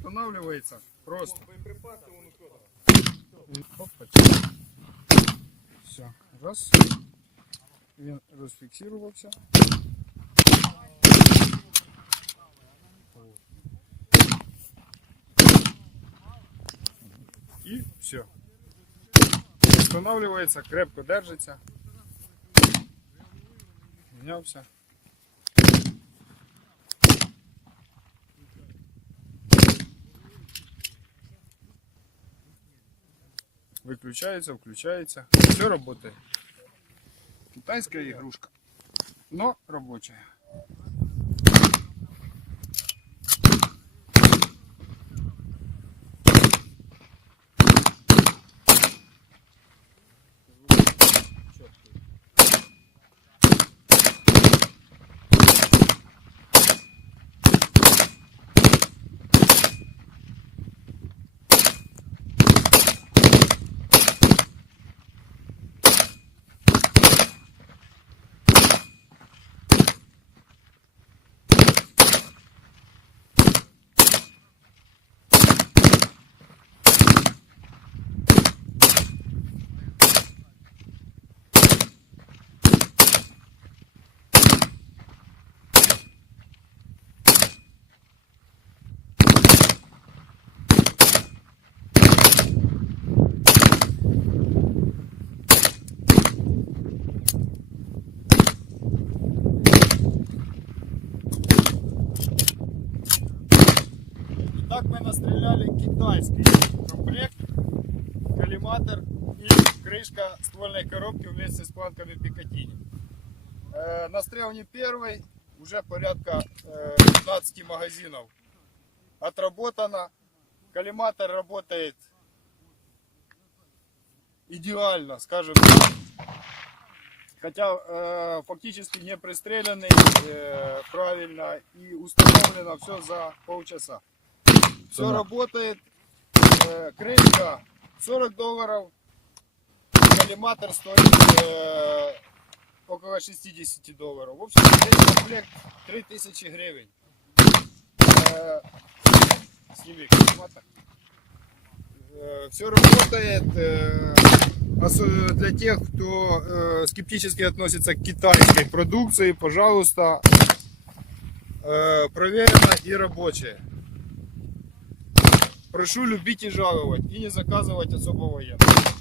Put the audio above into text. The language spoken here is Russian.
устанавливается просто. Опа. Все, раз. Він розфіксувався. Вот. І все. Устанавливается, крепко держится. Менялся. Выключается, включается. Все работает. Китайская игрушка. Но рабочая. Так мы настреляли китайский комплект, коллиматор и крышка ствольной коробки вместе с планками Пикатини. Э, настрел не первый, уже порядка э, 15 магазинов отработано. Коллиматор работает идеально, скажем так. Хотя э, фактически не пристреленный э, правильно и установлено все за полчаса. Все работает. Э, крышка 40 долларов. Коллиматор стоит э, около 60 долларов. В общем, весь комплект 3000 гривен. Э, сними коллиматор. все работает. э, для тех, кто э, скептически относится к китайской продукции, пожалуйста, э, проверено и рабочее. Прошу любить и жаловать, и не заказывать особо военных.